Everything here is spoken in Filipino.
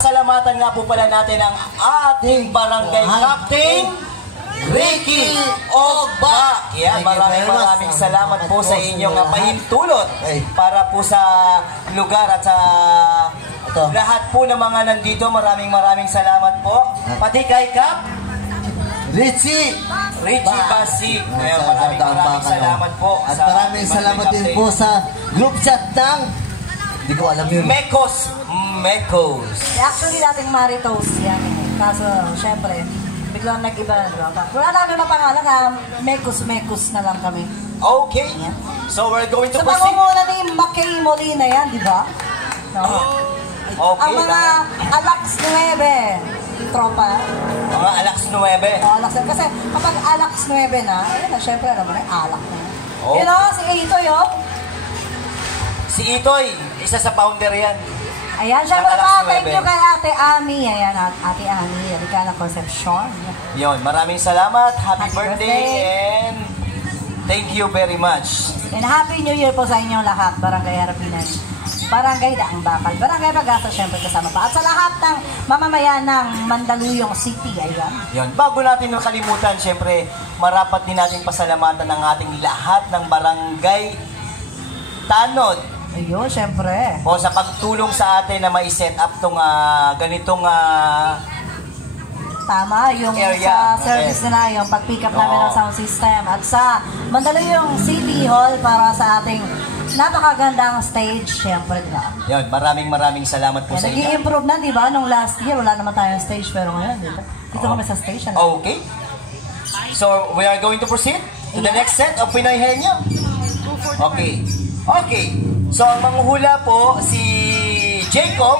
Salamatan nga po pala natin ang ating barangay captain, Ricky Ogba. Yan, maraming salamat po sa inyong pahintulot para po sa lugar at sa lahat po ng mga nandito. Maraming salamat po. Pati kay Cap Richie Basig. Maraming salamat po. At maraming salamat din po sa group chat ng hindi ko alam yun. Mekos. Actually, dating Maritos yan eh. Kaso, syempre, biglang nag-iba. Wala namin mapangalan ha. Mekos na lang kami. Okay. Yeah. So, we're going to sa proceed. Sa pangunguna ni Makay Molina yan, di ba? No. Okay. Ang mga Alax 9, tropa. Mga Alax 9. Alax 9. Kasi kapag Alax 9 na, ayun na, syempre, alam mo na, alak na. Oh. You know, si Itoy, oh. Si Itoy, isa sa founder yan. Ayan, syempre pa, thank you kay Ate Ami. Ayan, Ate Ami, Ricana Concepcion. Yun, maraming salamat. Happy birthday and thank you very much. And Happy New Year po sa inyong lahat, Barangay Harapinan. Barangay Daang Bakal. Barangay Pag-asa, syempre kasama pa. At sa lahat ng mamamayan ng Mandaluyong City, ayan. Yun, bago natin nakalimutan, syempre, marapat din natin pasalamatan ng ating lahat ng barangay Tanod. Ayun, syempre. O sa pagtulong sa atin na mai-set up tong ganitong tama, yung area. Sa service nila, yung pag-pick up namin ng sound system. At sa Mandaluyong City Hall para sa ating napakagandang stage, syempre, diba? Yun, maraming salamat po sa inyo. Nag-i-improve na, diba? Nung last year, wala naman tayong stage, pero ngayon, diba? Dito kami sa station. Okay. So, we are going to proceed to the next set of Pinoy Henyo. Okay. So, ang manguhula po si Jacob